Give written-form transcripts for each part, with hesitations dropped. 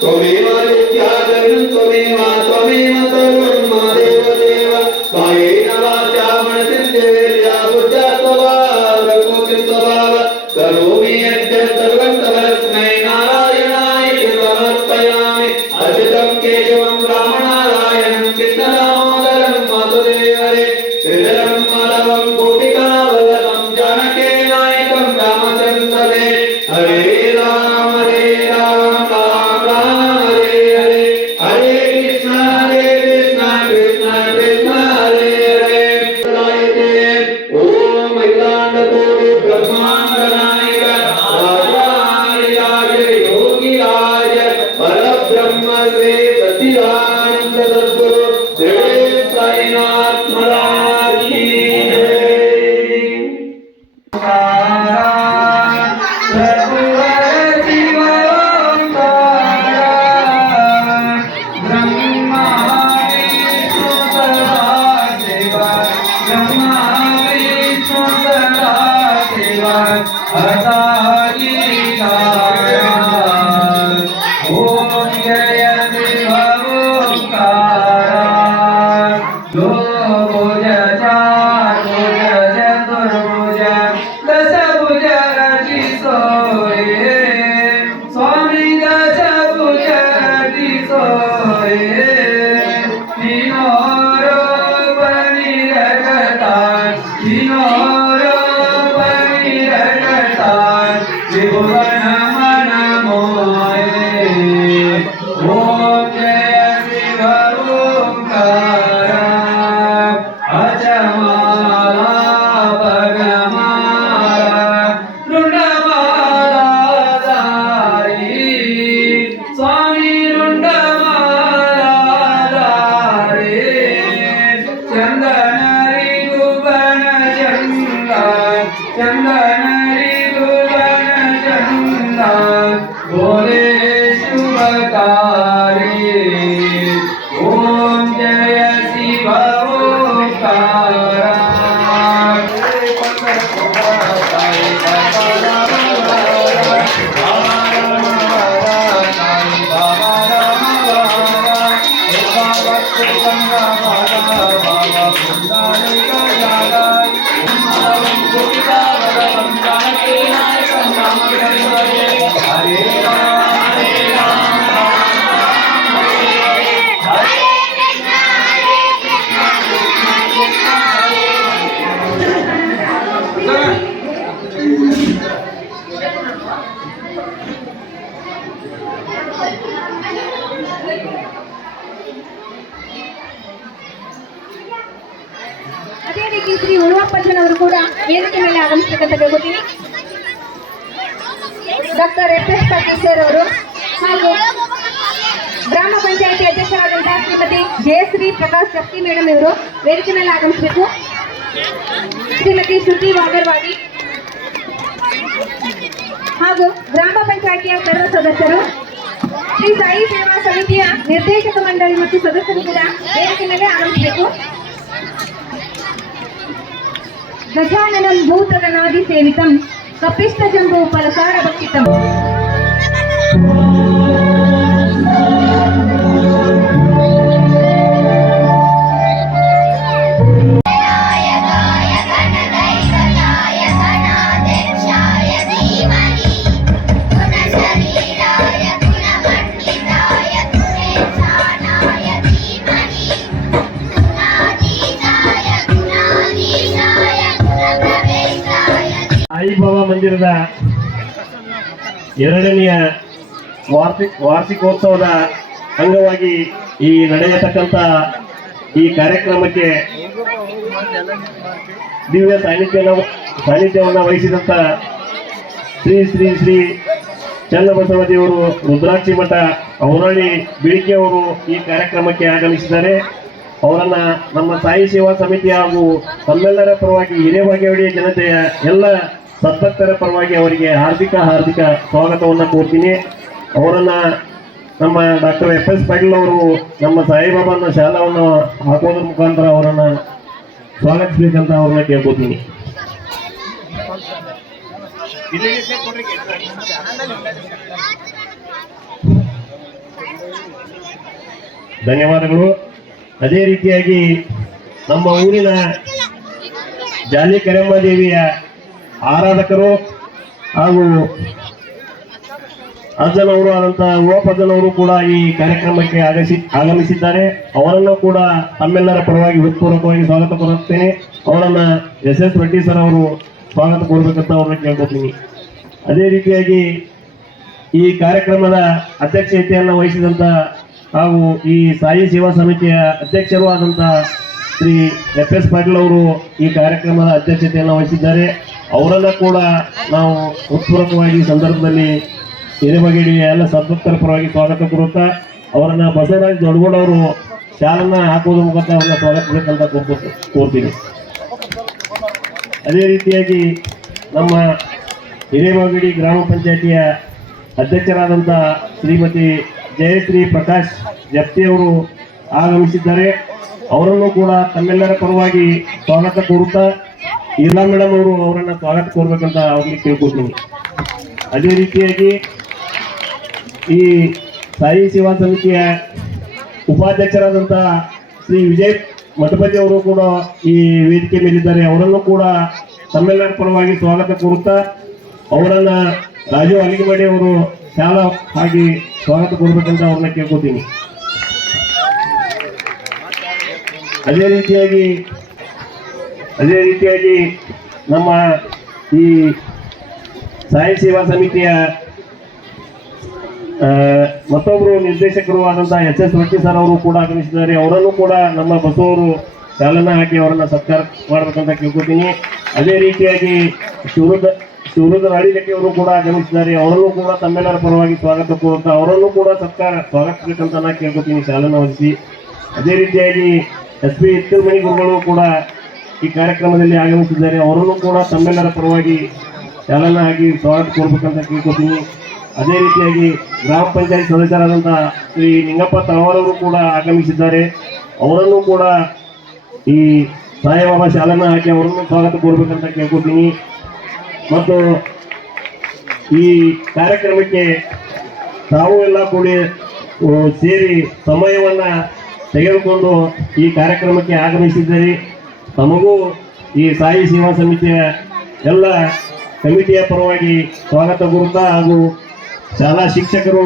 त्वमेव नित्यागमनं त्वमेव त्वमेव सर्वं मम देव देव कायेन वाचा मनसेन्द्रियैर्वा बुद्ध्या प्रकृतिस्वभाव करोमि यद्यत् सर्वं तस्मै नारायणाय समर्पयामि अर्चितं केशवं रामनारायणं कृष्णदामोदरं वासुदेवरे श्रीधरं माधवं गोपिकावल्लभं जानकीनायकं रामचन्द्ररे हरे राम राम राम हरे हरे हरे कृष्ण कृष्ण कृष्ण हरे हरे ओम अखिलांडकोटि ब्रह्मांड नायक राजाधिराज योगिराज परब्रह्म श्री सच्चिदानंद सद्गुरु श्री साईनाथ महाराज की ಅದೇ ರೀತಿ ಶ್ರೀ ಉಳುವಪ್ಪಜ್ಜನವರು ಕೂಡ ವೇದಿಕೆ ಮೇಲೆ ಆಗಮಿಸಬೇಕಂತ ಕೇಳ್ಕೊತೀನಿ. ಡಾಕ್ಟರ್ ಎಸ್ ಪಾಟೀಲ್ ಅವರು ಹಾಗೂ ಗ್ರಾಮ ಪಂಚಾಯಿತಿ ಅಧ್ಯಕ್ಷರಾದಂತಹ ಶ್ರೀಮತಿ ಜಯಶ್ರೀ ಪ್ರಕಾಶ್ ಶಕ್ತಿ ಮೇಡಮ್ ಇವರು ವೇದಿಕೆ ಮೇಲೆ ಆಗಮಿಸಬೇಕು. ಶ್ರೀಮತಿ ಶ್ರುತಿ ವಾಗರ್ವಾಡಿ ಹಾಗೂ ಗ್ರಾಮ ಪಂಚಾಯಿತಿಯ ಸರ್ವ ಸದಸ್ಯರು, ಶ್ರೀ ಸಾಯಿ ಸೇವಾ ಸಮಿತಿಯ ನಿರ್ದೇಶಕ ಮಂಡಳಿ ಮತ್ತು ಸದಸ್ಯರು ಕೂಡ ವೇದಿಕೆ ಮೇಲೆ ಆಗಮಿಸಬೇಕು. ಗಜಾನನಂ ಭೂತಗಣಾದಿ ಸೇವಿತಂ ಕಪಿಷ್ಟ ಜಂಬೂ ಫಲಸಾರ ಭಕ್ಷಿತಂ. ಸಾಯಿಬಾಬಾ ಮಂದಿರದ ಎರಡನೆಯ ವಾರ್ಷಿಕೋತ್ಸವದ ಅಂಗವಾಗಿ ಈ ನಡೆಯತಕ್ಕಂಥ ಈ ಕಾರ್ಯಕ್ರಮಕ್ಕೆ ದಿವ್ಯ ಸಾನ್ನಿಧ್ಯವನ್ನು ವಹಿಸಿದಂಥ ಶ್ರೀ ಶ್ರೀ ಶ್ರೀ ಚನ್ನಬಸವ ದೇವರು ರುದ್ರಾಕ್ಷಿ ಮಠ ಔರಾಣಿ ಬಿಳಿಕೆ ಅವರು ಈ ಕಾರ್ಯಕ್ರಮಕ್ಕೆ ಆಗಮಿಸಿದ್ದಾರೆ. ಅವರನ್ನ ನಮ್ಮ ಸಾಯಿ ಸೇವಾ ಸಮಿತಿ ಹಾಗೂ ತಮ್ಮೆಲ್ಲರ ಪರವಾಗಿ ಹಿರೇಬಾಗೇವಾಡಿಯ ಜನತೆಯ ಎಲ್ಲ ಸದ್ಭಕ್ತರ ಪರವಾಗಿ ಅವರಿಗೆ ಹಾರ್ದಿಕ ಸ್ವಾಗತವನ್ನು ಕೋರ್ತೀನಿ. ಅವರನ್ನ ನಮ್ಮ ಡಾಕ್ಟರ್ ಎಸ್ ಪಾಟೀಲ್ ಅವರು ನಮ್ಮ ಸಾಯಿಬಾಬಾನ ಶಾಲಾವನ್ನು ಹಾಕೋದ್ರ ಮುಖಾಂತರ ಅವರನ್ನ ಸ್ವಾಗತಿಸಬೇಕಂತ ಅವ್ರನ್ನ ಕೇಳ್ಕೊತೀನಿ. ಧನ್ಯವಾದಗಳು. ಅದೇ ರೀತಿಯಾಗಿ ನಮ್ಮ ಊರಿನ ಜಾಲಿ ಕರೆಮ್ಮ ದೇವಿಯ ಆರಾಧಕರು ಹಾಗೂ ಅಜ್ಜನವರು ಆದಂತಹ ಓಪಜ್ಜನವರು ಕೂಡ ಈ ಕಾರ್ಯಕ್ರಮಕ್ಕೆ ಆಗಮಿಸಿದ್ದಾರೆ. ಅವರನ್ನು ಕೂಡ ತಮ್ಮೆಲ್ಲರ ಪರವಾಗಿ ಹೃತ್ಪೂರ್ವಕವಾಗಿ ಸ್ವಾಗತ ಕೋರುತ್ತೇನೆ. ಅವರನ್ನ SS ರೆಡ್ಡಿ ಸರ್ ಅವರು ಸ್ವಾಗತ ಕೋರಬೇಕಂತ ಅವ್ರನ್ನ ಕೇಳ್ಕೊತೀನಿ. ಅದೇ ರೀತಿಯಾಗಿ ಈ ಕಾರ್ಯಕ್ರಮದ ಅಧ್ಯಕ್ಷತೆಯನ್ನು ವಹಿಸಿದಂತ ಹಾಗೂ ಈ ಸಾಯಿ ಸೇವಾ ಸಮಿತಿಯ ಅಧ್ಯಕ್ಷರು ಆದಂತಹ ಶ್ರೀ FS ಪಾಟೀಲ್ ಅವರು ಈ ಕಾರ್ಯಕ್ರಮದ ಅಧ್ಯಕ್ಷತೆಯನ್ನು ವಹಿಸಿದ್ದಾರೆ. ಅವರನ್ನ ಕೂಡ ನಾವು ಹೃತ್ಪೂರ್ವಕವಾಗಿ ಈ ಸಂದರ್ಭದಲ್ಲಿ ಹಿರೇಬಗೇಡಿಯ ಎಲ್ಲ ಸದ್ಭಕ್ತರ ಪರವಾಗಿ ಸ್ವಾಗತ ಕೋರುತ್ತಾ ಅವರನ್ನ ಬಸವರಾಜ್ ದೊಡ್ಡಗೌಡ ಅವರು ಶಾಲನ್ನ ಹಾಕುವುದರ ಮುಖಾಂತರ ಅವರನ್ನ ಸ್ವಾಗತಿಸಬೇಕಂತ ಕೋರ್ತೀನಿ. ಅದೇ ರೀತಿಯಾಗಿ ನಮ್ಮ ಹಿರೇಬಗೇಡಿ ಗ್ರಾಮ ಪಂಚಾಯತಿಯ ಅಧ್ಯಕ್ಷರಾದಂಥ ಶ್ರೀಮತಿ ಜಯಶ್ರೀ ಪ್ರಕಾಶ್ ಜಪ್ತಿಯವರು ಆಗಮಿಸಿದ್ದಾರೆ. ಅವರನ್ನು ಕೂಡ ತಮ್ಮೆಲ್ಲರ ಪರವಾಗಿ ಸ್ವಾಗತ ಕೋರುತ್ತಾ ಇಲ್ಲ ಮೇಡಮ್ ಅವರು ಅವರನ್ನ ಸ್ವಾಗತ ಕೋರ್ಬೇಕಂತ ಅವ್ರಿಗೆ ಕೇಳ್ಕೊತೀನಿ. ಅದೇ ರೀತಿಯಾಗಿ ಈ ಸಾಯಿ ಸೇವಾ ಸಮಿತಿಯ ಉಪಾಧ್ಯಕ್ಷರಾದಂತಹ ಶ್ರೀ ವಿಜಯ್ ಮಠಪತಿ ಅವರು ಕೂಡ ಈ ವೇದಿಕೆ ಮೇಲಿದ್ದಾರೆ. ಅವರನ್ನು ಕೂಡ ತಮ್ಮೆಲ್ಲರ ಪರವಾಗಿ ಸ್ವಾಗತ ಕೋರುತ್ತಾ ಅವರನ್ನ ರಾಜು ಅಲಿಗಮಡಿ ಅವರು ಶಾಲಾ ಆಗಿ ಸ್ವಾಗತ ಕೊಡ್ಬೇಕಂತ ಅವ್ರನ್ನ ಕೇಳ್ಕೊತೀನಿ. ಅದೇ ರೀತಿಯಾಗಿ ನಮ್ಮ ಈ ಸಾಯಿ ಸೇವಾ ಸಮಿತಿಯ ಮತ್ತೊಬ್ಬರು ನಿರ್ದೇಶಕರು ಆದಂತಹ SS ರೆಡ್ಡಿ ಸರ್ ಅವರು ಕೂಡ ಆಗಮಿಸಿದ್ದಾರೆ. ಅವರನ್ನು ಕೂಡ ನಮ್ಮ ಬಸವರು ಚಾಲನೆ ಹಾಕಿ ಅವರನ್ನ ಸತ್ಕಾರ ಮಾಡಬೇಕಂತ ಕೇಳ್ಕೊತೀನಿ. ಅದೇ ರೀತಿಯಾಗಿ ಶಿವರುದ್ರ ಅಡಿಗಟ್ಟಿ ಅವರು ಕೂಡ ಆಗಮಿಸಿದ್ದಾರೆ. ಅವರನ್ನು ಕೂಡ ತಮ್ಮೆಲ್ಲರ ಪರವಾಗಿ ಸ್ವಾಗತ ಕೋರುತ್ತಾ ಅವರನ್ನು ಕೂಡ ಸ್ವಾಗತಿಸಬೇಕಂತ ನಾ ಕೇಳ್ಕೊತೀನಿ ಶಾಲನ ವಹಿಸಿ. ಅದೇ ರೀತಿಯಾಗಿ SP ಇತ್ತಲ್ಮಣಿ ಗುರುಗಳು ಕೂಡ ಈ ಕಾರ್ಯಕ್ರಮದಲ್ಲಿ ಆಗಮಿಸಿದ್ದಾರೆ. ಅವರನ್ನು ಕೂಡ ತಮ್ಮೆಲ್ಲರ ಪರವಾಗಿ ಚಾಲನೆ ಆಗಿ ಸ್ವಾಗತ ಕೋರ್ಬೇಕಂತ ಕೇಳ್ಕೊತೀನಿ. ಅದೇ ರೀತಿಯಾಗಿ ಗ್ರಾಮ ಪಂಚಾಯತ್ ಸದಸ್ಯರಾದಂತಹ ಶ್ರೀ ನಿಂಗಪ್ಪ ತಳವಾರವರು ಕೂಡ ಆಗಮಿಸಿದ್ದಾರೆ. ಅವರನ್ನು ಕೂಡ ಈ ಸಾಯಿಬಾಬಾ ಶಾಲನ ಹಾಕಿ ಅವರನ್ನು ಸ್ವಾಗತ ಕೋರ್ಬೇಕಂತ ಕೇಳ್ಕೊತೀನಿ. ಮತ್ತು ಈ ಕಾರ್ಯಕ್ರಮಕ್ಕೆ ತಾವು ಎಲ್ಲ ಕೂಡಿ ಸೇರಿ ಸಮಯವನ್ನ ತೆಗೆದುಕೊಂಡು ಈ ಕಾರ್ಯಕ್ರಮಕ್ಕೆ ಆಗಮಿಸಿದ್ದೀರಿ. ತಮಗೂ ಈ ಸಾಯಿ ಸೇವಾ ಸಮಿತಿಯ ಎಲ್ಲ ಕಮಿಟಿಯ ಪರವಾಗಿ ಸ್ವಾಗತ ಕೋರುತ್ತಾ ಹಾಗೂ ಶಾಲಾ ಶಿಕ್ಷಕರು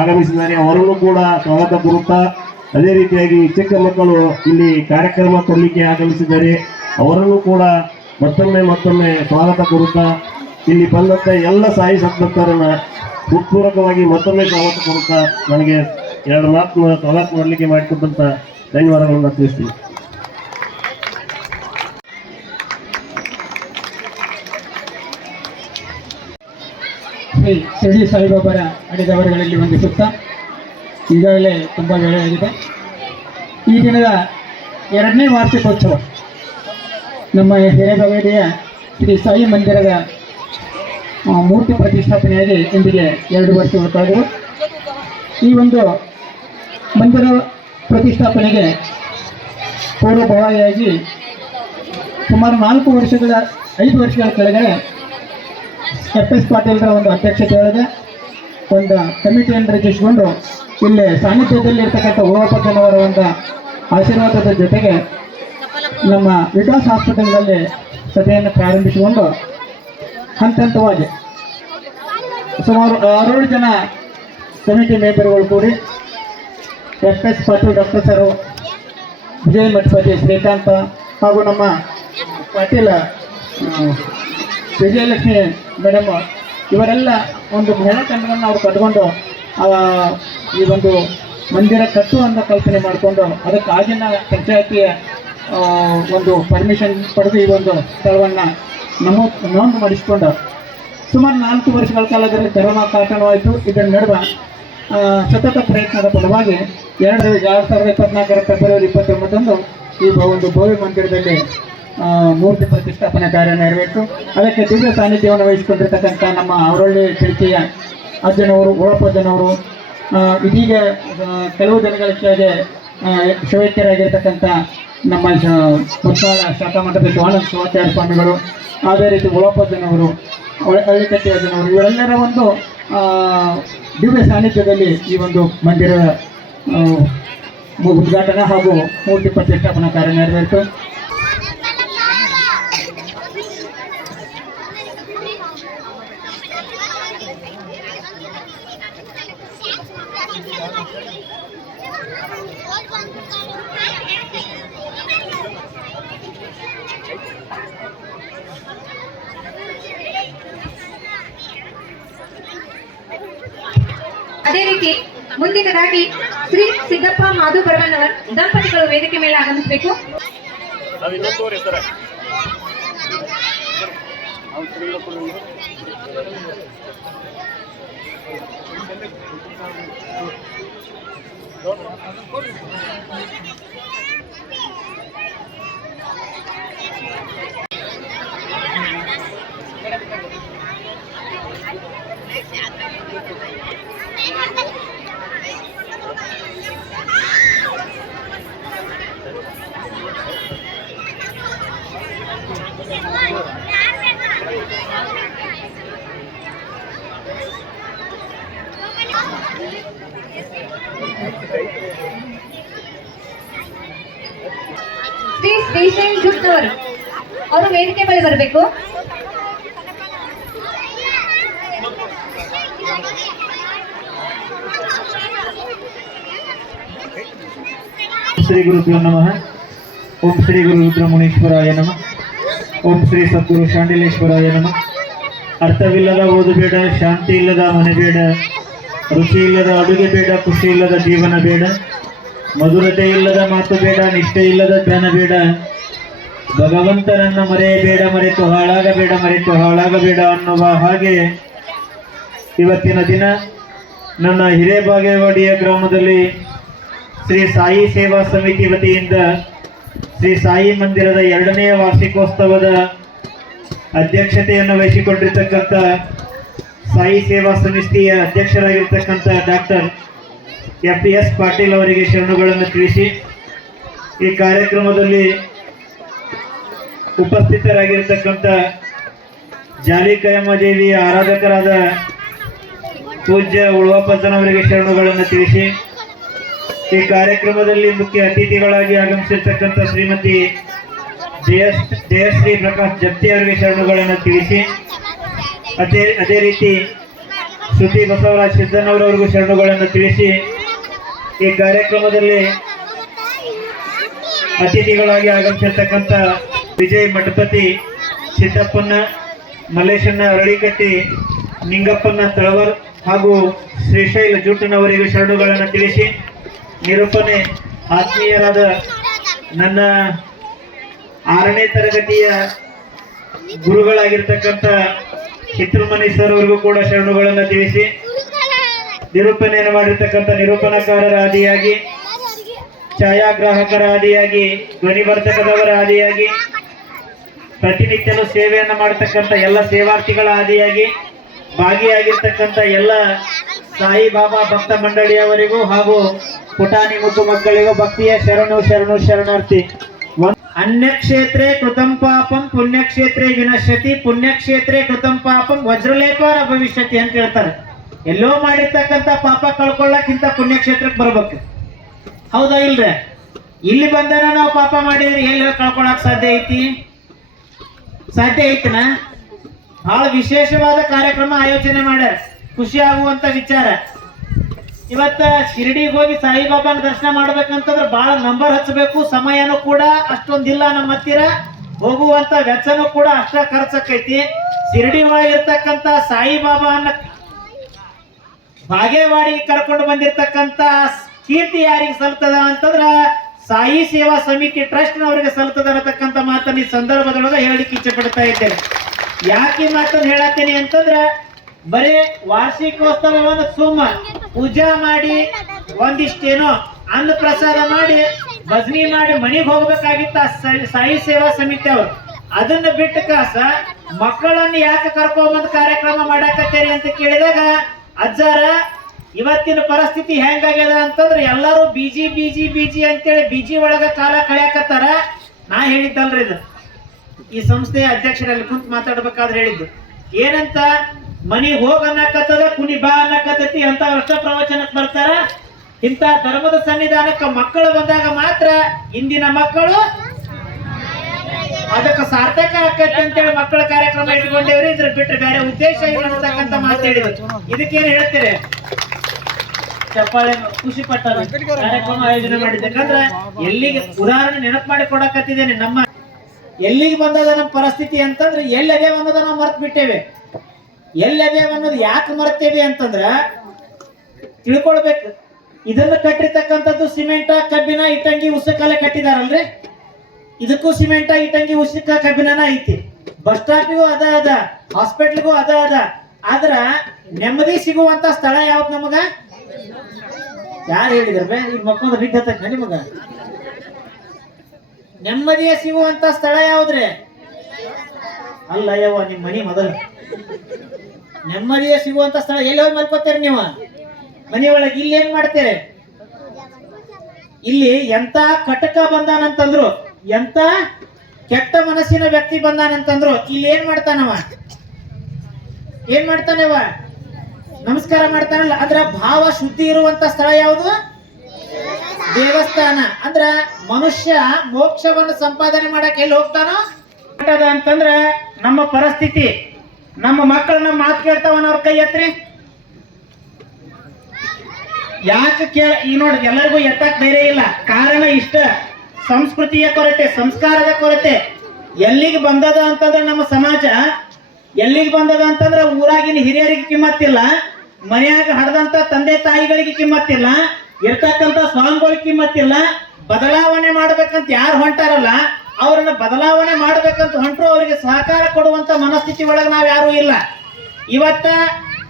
ಆಗಮಿಸಿದ್ದಾರೆ. ಅವರನ್ನು ಕೂಡ ಸ್ವಾಗತ ಕೋರುತ್ತಾ ಅದೇ ರೀತಿಯಾಗಿ ಚಿಕ್ಕ ಮಕ್ಕಳು ಇಲ್ಲಿ ಕಾರ್ಯಕ್ರಮ ಕೊಡಲಿಕ್ಕೆ ಆಗಮಿಸಿದ್ದಾರೆ. ಅವರನ್ನು ಕೂಡ ಮತ್ತೊಮ್ಮೆ ಸ್ವಾಗತ ಕೋರುತ್ತಾ ಇಲ್ಲಿ ಬಂದಂಥ ಎಲ್ಲ ಸಾಯಿ ಸದ್ಭಕ್ತರನ್ನ ಹೃತ್ಪೂರ್ವಕವಾಗಿ ಮತ್ತೊಮ್ಮೆ ಸ್ವಾಗತ ಕೋರುತ್ತಾ ನನಗೆ 2 ಮಾತು ಸ್ವಾಗತ ಮಾಡಲಿಕ್ಕೆ ಮಾಡಿಕೊಟ್ಟಂತ ಧನ್ಯವಾದಗಳನ್ನು ತಿಳಿಸ್ತೀನಿ. ಶ್ರೀ ಶಿರಡಿ ಸಾಯಿಬಾಬಾರ ಅಡಿದವರುಗಳಲ್ಲಿ ವಂದಿಸುತ್ತಾ ಈಗಾಗಲೇ ತುಂಬ ವೇಳೆಯಾಗಿದೆ. ಈ ದಿನದ 2ನೇ ವಾರ್ಷಿಕೋತ್ಸವ ನಮ್ಮ ಹಿರೇಬಗೇಡಿಯ ಶ್ರೀ ಸಾಯಿ ಮಂದಿರದ ಮೂರ್ತಿ ಪ್ರತಿಷ್ಠಾಪನೆಯಾಗಿ ಇಂದಿಗೆ 2 ವರ್ಷಗಳು ಕಳೆದವು. ಈ ಒಂದು ಮಂದಿರ ಪ್ರತಿಷ್ಠಾಪನೆಗೆ ಪೂರ್ವಭಾವಿಯಾಗಿ ಸುಮಾರು 5 ವರ್ಷಗಳ ಕೆಳಗಡೆ FS ಪಾಟೀಲ್ರ ಒಂದು ಅಧ್ಯಕ್ಷತೆಯೊಳಗೆ ಒಂದು ಕಮಿಟಿಯನ್ನು ರಚಿಸಿಕೊಂಡು ಇಲ್ಲಿ ಸಾನ್ನಿಧ್ಯದಲ್ಲಿ ಇರ್ತಕ್ಕಂಥ ಓಪಜ್ಜನವರ ಒಂದು ಆಶೀರ್ವಾದದ ಜೊತೆಗೆ ನಮ್ಮ ವಿಕಾಸ್ ಹಾಸ್ಪಿಟಲ್ನಲ್ಲಿ ಸಭೆಯನ್ನು ಪ್ರಾರಂಭಿಸಿಕೊಂಡು ಹಂತವಾಗಿ ಸುಮಾರು 6 ಜನ ಕಮಿಟಿ ಮೆಂಬರ್ಗಳು ಕೂಡಿ FS Patil doctor sir, Vijay Mathapati, Shrikanth ಹಾಗೂ ನಮ್ಮ ಪಾಟೀಲ ವಿಜಯಲಕ್ಷ್ಮಿ ಮೇಡಮ್ ಇವರೆಲ್ಲ ಒಂದು ಮಹಿಳಾ ತಂಡವನ್ನು ಅವರು ಕಟ್ಕೊಂಡು ಈ ಒಂದು ಮಂದಿರ ಕಟ್ಟುವಂಥ ಕಲ್ಪನೆ ಮಾಡಿಕೊಂಡು ಅದಕ್ಕೆ ಆಗಿನ ಪಂಚಾಯತಿಯ ಒಂದು ಪರ್ಮಿಷನ್ ಪಡೆದು ಈ ಒಂದು ಸ್ಥಳವನ್ನು ನೋಂದು ಮಾಡಿಸಿಕೊಂಡು ಸುಮಾರು 4 ವರ್ಷಗಳ ಕಾಲದಲ್ಲಿ ಕರೋನಾ ಕಾಟನವಾಯಿತು. ಇದರ ನಡುವೆ ಸತತ ಪ್ರಯತ್ನದ ಫಲವಾಗಿ 2024 ಫೆಬ್ರವರಿ 29 ಈ ಒಂದು ಭವ್ಯ ಮಂದಿರದಲ್ಲಿ ಮೂರ್ತಿ ಪ್ರತಿಷ್ಠಾಪನೆ ಕಾರ್ಯ ನೆರವೇರಿತು. ಅದಕ್ಕೆ ದಿವ್ಯ ಸಾನ್ನಿಧ್ಯವನ್ನು ವಹಿಸಿಕೊಂಡಿರ್ತಕ್ಕಂಥ ನಮ್ಮ ಅವರಳ್ಳಿ ಕಿಟಕಿಯ ಅಜ್ಜನವರು, ಓಳಪ್ಪಜ್ಜನವರು, ಇದೀಗ ಕೆಲವು ದಿನಗಳ ಕೆಳಗೆ ಶಿವೈಕ್ಯರಾಗಿರ್ತಕ್ಕಂಥ ನಮ್ಮ ಮುತ್ತಾಳ ಶಾಖಾ ಮಠದ ಶಿವಾನಂದ ಶಿವಾಚಾರ್ಯ ಸ್ವಾಮಿಗಳು, ಅದೇ ರೀತಿ ಓಳಪ್ಪಜ್ಜನವರು, ಹಳ್ಳಿಕಟ್ಟೆ ಅಜ್ಜನವರು, ಇವರೆಲ್ಲರ ಒಂದು ದಿವ್ಯ ಸಾನ್ನಿಧ್ಯದಲ್ಲಿ ಈ ಒಂದು ಮಂದಿರ ಉದ್ಘಾಟನಾ ಹಾಗೂ ಮೂರ್ತಿ ಪ್ರತಿಷ್ಠಾಪನಾ ಕಾರ್ಯ ನೆರವೇರಿತು. ಅದೇ ರೀತಿ ಮುಂದಿನದಾಗಿ ಶ್ರೀ ಸಿದ್ದಪ್ಪ ಮಾಧು ಬರವಣ್ಣವರ್ ದಂಪತಿಗಳು ವೇದಿಕೆ ಮೇಲೆ ಆಗಮಿಸಬೇಕು. ಶ್ರೀ ಶ್ರೀಶೈಲ್ ಜುಟ್ನವರು ಅವರು ವೇದಿಕೆ ಮೇಲೆ ಬರಬೇಕು. ಶ್ರೀ ಗುರುಭ್ಯೋ ನಮಃ. ಓಂ ಶ್ರೀ ಗುರು ರುದ್ರಮುನೀಶ್ವರಾಯ ನಮಃ. ಓಂ ಶ್ರೀ ಸದ್ಗುರು ಶಾಂಡಿಲೇಶ್ವರಾಯ ನಮಃ. ಅರ್ಥವಿಲ್ಲದ ಓದು ಬೇಡ, ಶಾಂತಿ ಇಲ್ಲದ ಮನೆ ಬೇಡ, ರುಚಿ ಇಲ್ಲದ ಅಡುಗೆ ಬೇಡ, ಖುಷಿ ಇಲ್ಲದ ಜೀವನ ಬೇಡ, ಮಧುರತೆ ಇಲ್ಲದ ಮಾತು ಬೇಡ, ನಿಷ್ಠೆ ಇಲ್ಲದ ಜ್ಞಾನ ಬೇಡ, ಭಗವಂತನನ್ನ ಮರೆಯಬೇಡ, ಮರೆತು ಹಾಳಾಗಬೇಡ ಅನ್ನುವ ಹಾಗೆ ಇವತ್ತಿನ ದಿನ ನನ್ನ ಹಿರೇಬಾಗೇವಾಡಿಯ ಗ್ರಾಮದಲ್ಲಿ ಶ್ರೀ ಸಾಯಿ ಸೇವಾ ಸಮಿತಿ ವತಿಯಿಂದ ಶ್ರೀ ಸಾಯಿ ಮಂದಿರದ 2ನೇ ವಾರ್ಷಿಕೋತ್ಸವದ ಅಧ್ಯಕ್ಷತೆಯನ್ನು ವಹಿಸಿಕೊಂಡಿರ್ತಕ್ಕಂಥ ಸಾಯಿ ಸೇವಾ ಸಮಿತಿಯ ಅಧ್ಯಕ್ಷರಾಗಿರ್ತಕ್ಕಂಥ ಡಾಕ್ಟರ್ FS ಪಾಟೀಲ್ ಅವರಿಗೆ ಶರಣುಗಳನ್ನು ತಿಳಿಸಿ, ಈ ಕಾರ್ಯಕ್ರಮದಲ್ಲಿ ಉಪಸ್ಥಿತರಾಗಿರ್ತಕ್ಕಂಥ ಜಾಲಿಕಯಮ್ಮ ದೇವಿಯ ಆರಾಧಕರಾದ ಪೂಜ್ಯ ಉಳ್ವಪ್ಪಜ್ಜನವರಿಗೆ ಶರಣುಗಳನ್ನು ತಿಳಿಸಿ, ಈ ಕಾರ್ಯಕ್ರಮದಲ್ಲಿ ಮುಖ್ಯ ಅತಿಥಿಗಳಾಗಿ ಆಗಮಿಸಿರ್ತಕ್ಕಂಥ ಶ್ರೀಮತಿ ಜಯಶ್ರೀ ಪ್ರಕಾಶ್ ಜಪ್ತಿ ಅವರಿಗೆ ಶರಣುಗಳನ್ನು ತಿಳಿಸಿ, ಅದೇ ರೀತಿ ಶ್ರುತಿ ಬಸವರಾಜ್ ಸಿದ್ದನವರವರಿಗೂ ಶರಣುಗಳನ್ನು ತಿಳಿಸಿ, ಈ ಕಾರ್ಯಕ್ರಮದಲ್ಲಿ ಅತಿಥಿಗಳಾಗಿ ಆಗಮಿಸಿರ್ತಕ್ಕಂಥ ವಿಜಯ್ ಮಠಪತಿ, ಸಿದ್ದಪ್ಪನ ಮಲ್ಲೇಶನ್ನ ಅರಳಿಕಟ್ಟಿ, ನಿಂಗಪ್ಪನ ತಳವರ್ ಹಾಗೂ ಶ್ರೀಶೈಲ ಜೂಟನವರಿಗೆ ಶರಣುಗಳನ್ನು ತಿಳಿಸಿ, ನಿರೂಪಣೆ ಆತ್ಮೀಯರಾದ ನನ್ನ 6ನೇ ತರಗತಿಯ ಗುರುಗಳಾಗಿರ್ತಕ್ಕಂಥ ಹಿತ್ರಮಣಿ ಸರ್ ಅವರಿಗೂ ಕೂಡ ಶರಣುಗಳನ್ನು ತಿಳಿಸಿ, ನಿರೂಪಣೆಯನ್ನು ಮಾಡಿರ್ತಕ್ಕಂಥ ನಿರೂಪಣಾಕಾರರ ಆದಿಯಾಗಿ, ಛಾಯಾಗ್ರಾಹಕರ ಆದಿಯಾಗಿ, ಧ್ವನಿವರ್ಧಕದವರ ಆದಿಯಾಗಿ, ಪ್ರತಿನಿತ್ಯನೂ ಸೇವೆಯನ್ನು ಮಾಡತಕ್ಕಂಥ ಎಲ್ಲ ಸೇವಾರ್ಥಿಗಳ ಆದಿಯಾಗಿ, ಭಾಗಿಯಾಗಿರ್ತಕ್ಕಂಥ ಎಲ್ಲ ಸಾಯಿಬಾಬಾ ಭಕ್ತ ಮಂಡಳಿಯವರಿಗೂ ಹಾಗೂ ಪುಟಾಣಿ ಮುದ್ದು ಮಕ್ಕಳಿಗೂ ಭಕ್ತಿಯ ಶರಣಾರ್ಥಿ. ಅನ್ಯಕ್ಷೇತ್ರೇ ಕೃತಂ ಪಾಪಂ ಪುಣ್ಯಕ್ಷೇತ್ರೇ ವಿನಶ್ಯತಿ, ಪುಣ್ಯಕ್ಷೇತ್ರೇ ಕೃತಂ ಪಾಪಂ ವಜ್ರಲೇಪ ಭವಿಷ್ಯತಿ ಅಂತ ಹೇಳ್ತಾರೆ. ಎಲ್ಲೋ ಮಾಡಿರ್ತಕ್ಕಂಥ ಪಾಪ ಕಳ್ಕೊಳ್ಳಕ್ಕಿಂತ ಪುಣ್ಯಕ್ಷೇತ್ರಕ್ಕೆ ಬರ್ಬೇಕು. ಹೌದಾ ಇಲ್ರಿ? ಇಲ್ಲಿ ಬಂದನ ನಾವು ಪಾಪ ಮಾಡಿದ್ರೆ ಎಲ್ಲಿ ಕಳ್ಕೊಳಕ್ ಸಾಧ್ಯ ಐತಿನ? ಬಹಳ ವಿಶೇಷವಾದ ಕಾರ್ಯಕ್ರಮ ಆಯೋಜನೆ ಮಾಡ್ಯಾರ, ಖುಷಿ ಆಗುವಂತ ವಿಚಾರ. ಇವತ್ತ ಶಿರಡಿಗೆ ಹೋಗಿ ಸಾಯಿಬಾಬಾನ ದರ್ಶನ ಮಾಡ್ಬೇಕಂತಂದ್ರೆ ಬಹಳ ನಂಬರ್ ಹಚ್ಚಬೇಕು, ಸಮಯನೂ ಕೂಡ ಅಷ್ಟೊಂದಿಲ್ಲ ನಮ್ಮ ಹತ್ತಿರ, ಹೋಗುವಂತ ವೆಚ್ಚನೂ ಕೂಡ ಅಷ್ಟ ಖರ್ಚಕ್ಕೈತಿ. ಶಿರಡಿ ಒಳಗಿರ್ತಕ್ಕಂಥ ಸಾಯಿಬಾಬಾನ ಬಾಗೇವಾಡಿಗೆ ಕರ್ಕೊಂಡು ಬಂದಿರತಕ್ಕಂಥ ಕೀರ್ತಿ ಯಾರಿಗೆ ಸಲ್ತದ ಅಂತಂದ್ರ ಸಾಯಿ ಸೇವಾ ಸಮಿತಿ ಟ್ರಸ್ಟ್ನವರಿಗೆ ಸಲ್ತದ ಅನ್ನತಕ್ಕಂಥ ಮಾತನ್ನ ಈ ಸಂದರ್ಭದೊಳಗೆ ಹೇಳಲಿಕ್ಕೆ ಇಚ್ಛೆ ಪಡ್ತಾ ಇದ್ದೇನೆ. ಯಾಕೆ ಮಾತನ್ನು ಹೇಳತ್ತೀನಿ ಅಂತಂದ್ರ, ಬರೀ ವಾರ್ಷಿಕೋತ್ಸವವನ್ನು ಸುಮ್ಮ ಪೂಜಾ ಮಾಡಿ ಒಂದಿಷ್ಟೇನೋ ಅನ್ನ ಪ್ರಸಾದ ಮಾಡಿ ಭಜನಿ ಮಾಡಿ ಮನೆಗೆ ಹೋಗ್ಬೇಕಾಗಿತ್ತ ಸಾಯಿ ಸೇವಾ ಸಮಿತಿ ಅವರು. ಅದನ್ನ ಬಿಟ್ಟು ಕಾಸ ಮಕ್ಕಳನ್ನ ಯಾಕೆ ಕರ್ಕೊಂಬಂದ್ ಕಾರ್ಯಕ್ರಮ ಮಾಡಾಕತ್ತೇರಿ ಅಂತ ಕೇಳಿದಾಗ, ಅಜ್ಜಾರ ಇವತ್ತಿನ ಪರಿಸ್ಥಿತಿ ಹೆಂಗಾಗ್ಯದ ಅಂತಂದ್ರೆ ಎಲ್ಲರೂ ಬಿಜಿ ಅಂತೇಳಿ ಬಿಜಿ ಒಳಗ ಕಾಲ ಕಳೆಯಾಕತ್ತಾರ. ನಾ ಹೇಳಿದ್ದಲ್ರಿ, ಇದು ಈ ಸಂಸ್ಥೆಯ ಅಧ್ಯಕ್ಷರಲ್ಲಿ ಕುಂತ ಮಾತಾಡ್ಬೇಕಾದ್ರೆ ಹೇಳಿದ್ದು ಏನಂತ, ಮನಿಗೆ ಹೋಗ ಅನ್ನಕತ್ತದ, ಕುನಿ ಬಾ ಅನ್ನಕತ್ತೈತಿ ಅಂತ ಅಷ್ಟ ಪ್ರವಚನಕ್ಕೆ ಬರ್ತಾರ. ಇಂಥ ಧರ್ಮದ ಸನ್ನಿಧಾನಕ್ಕೆ ಮಕ್ಕಳು ಬಂದಾಗ ಮಾತ್ರ ಇಂದಿನ ಮಕ್ಕಳು ಅದಕ್ಕೆ ಸಾರ್ಥಕ ಆಕೈತಿ ಅಂತೇಳಿ ಮಕ್ಕಳ ಕಾರ್ಯಕ್ರಮ ಇಟ್ಕೊಂಡೇವ್ರಿ. ಇದ್ರ ಬಿಟ್ರೆ ಬೇರೆ ಉದ್ದೇಶ ಇಲ್ಲ ಅಂತಕ್ಕಂತ ಮಾತಾಡಿದ್ವಿ. ಇದಕ್ಕೇನು ಹೇಳ್ತೀರಿ? ಚಪ್ಪಾಳೆ ಖುಷಿ ಪಟ್ಟ ಕಾರ್ಯಕ್ರಮ ಆಯೋಜನೆ ಮಾಡಿದ್ದಕ್ಕಂದ್ರೆ ಎಲ್ಲಿಗೆ ಉದಾಹರಣೆ ನೆನಪು ಮಾಡಿ ಕೊಡಕತ್ತಿದ್ದೇನೆ. ನಮ್ಮ ಎಲ್ಲಿಗೆ ಬಂದದ ನಮ್ಮ ಪರಿಸ್ಥಿತಿ ಅಂತಂದ್ರೆ ಎಲ್ಲದೇ ಅನ್ನೋದ ನಾವು ಮರ್ತ್ ಬಿಟ್ಟೇವೆ. ಎಲ್ಲದೇ ಅನ್ನೋದು ಯಾಕೆ ಮರ್ತೇವೆ ಅಂತಂದ್ರ ತಿಳ್ಕೊಳ್ಬೇಕು. ಇದನ್ನ ಕಟ್ಟಿರ್ತಕ್ಕಂಥದ್ದು ಸಿಮೆಂಟ, ಕಬ್ಬಿನ, ಇಟ್ಟಂಗಿ, ಉಸುಕಲೆ ಕಟ್ಟಿದಾರಲ್ರಿ. ಇದಕ್ಕೂ ಸಿಮೆಂಟ, ಇಟ್ಟಂಗಿ, ಉಸುಕ, ಕಬ್ಬಿನ ಐತಿ. ಬಸ್ ಸ್ಟಾಪ್ಗೂ ಅದ, ಹಾಸ್ಪಿಟ್ಲ್ಗೂ ಅದ. ಆದ್ರ ನೆಮ್ಮದಿ ಸಿಗುವಂತ ಸ್ಥಳ ಯಾವ್ದು ನಮಗ? ಯಾರು ಹೇಳಿದ್ರ ಬೇ? ಈಗ ಮಕ್ಕಳ ಬಿದ್ದ ನಿಮಗ ನೆಮ್ಮದಿಯ ಸಿಗುವಂತ ಸ್ಥಳ ಯಾವ್ದ್ರಿ? ಅಲ್ಲ ಯವ್ವ, ನಿಮ್ ಮನಿ ಮೊದಲು ನೆಮ್ಮದಿಯ ಸಿಗುವಂತ ಸ್ಥಳ ಎಲ್ಲಿ ಹೋಗಿ ಮಲ್ಕೋತೀರಿ ನೀವು? ಮನಿ ಒಳಗೆ. ಇಲ್ಲಿ ಏನ್ ಮಾಡ್ತೀರಿ? ಇಲ್ಲಿ ಎಂತ ಕಟಕ ಬಂದಾನಂತಂದ್ರು, ಎಂತ ಕೆಟ್ಟ ಮನಸ್ಸಿನ ವ್ಯಕ್ತಿ ಬಂದಾನಂತಂದ್ರು ಇಲ್ಲಿ ಏನ್ ಮಾಡ್ತಾನವ? ಏನ್ ಮಾಡ್ತಾನವ? ನಮಸ್ಕಾರ ಮಾಡ್ತಾನಲ್ಲ. ಅಂದ್ರ ಭಾವ ಶುದ್ಧಿ ಇರುವಂತ ಸ್ಥಳ ಯಾವುದು? ದೇವಸ್ಥಾನ. ಅಂದ್ರ ಮನುಷ್ಯ ಮೋಕ್ಷವನ್ನು ಸಂಪಾದನೆ ಮಾಡಕ್ ಎಲ್ಲಿ ಹೋಗ್ತಾನೋ ಅಂತಂದ್ರ ನಮ್ಮ ಪರಿಸ್ಥಿತಿ. ನಮ್ಮ ಮಕ್ಕಳನ್ನ ಮಾತು ಕೇಳ್ತಾವನ ಅವ್ರ ಕೈ ಎತ್ರಿ. ಯಾಕೆ ಕೇಳ? ಈ ನೋಡಿ, ಎಲ್ಲರಿಗೂ ಎತ್ತಕ್ ಧೈರ್ಯ ಇಲ್ಲ. ಕಾರಣ ಇಷ್ಟ: ಸಂಸ್ಕೃತಿಯ ಕೊರತೆ, ಸಂಸ್ಕಾರದ ಕೊರತೆ. ಎಲ್ಲಿಗೆ ಬಂದದ ಅಂತಂದ್ರೆ ನಮ್ಮ ಸಮಾಜ ಎಲ್ಲಿಗೆ ಬಂದದ ಅಂತಂದ್ರೆ ಊರಾಗಿನ ಹಿರಿಯರಿಗೆ ಕಿಮ್ಮತ್ತಿಲ್ಲ, ಮನೆಯಾಗ ಹಡದಂತ ತಂದೆ ತಾಯಿಗಳಿಗೆ ಕಿಮ್ಮತ್ತಿಲ್ಲ, ಇರ್ತಕ್ಕಂಥ ಸ್ವಾಮಿಗಳಿಗೆ ಕಿಮ್ಮತ್ತಿಲ್ಲ. ಬದಲಾವಣೆ ಮಾಡ್ಬೇಕಂತ ಯಾರು ಹೊಂಟಾರಲ್ಲ ಅವ್ರನ್ನ ಬದಲಾವಣೆ ಮಾಡ್ಬೇಕಂತ ಹೊಂಟ್ರು ಅವರಿಗೆ ಸಹಕಾರ ಕೊಡುವಂತ ಮನಸ್ಥಿತಿ ಒಳಗೆ ನಾವ್ ಯಾರು ಇಲ್ಲ. ಇವತ್ತ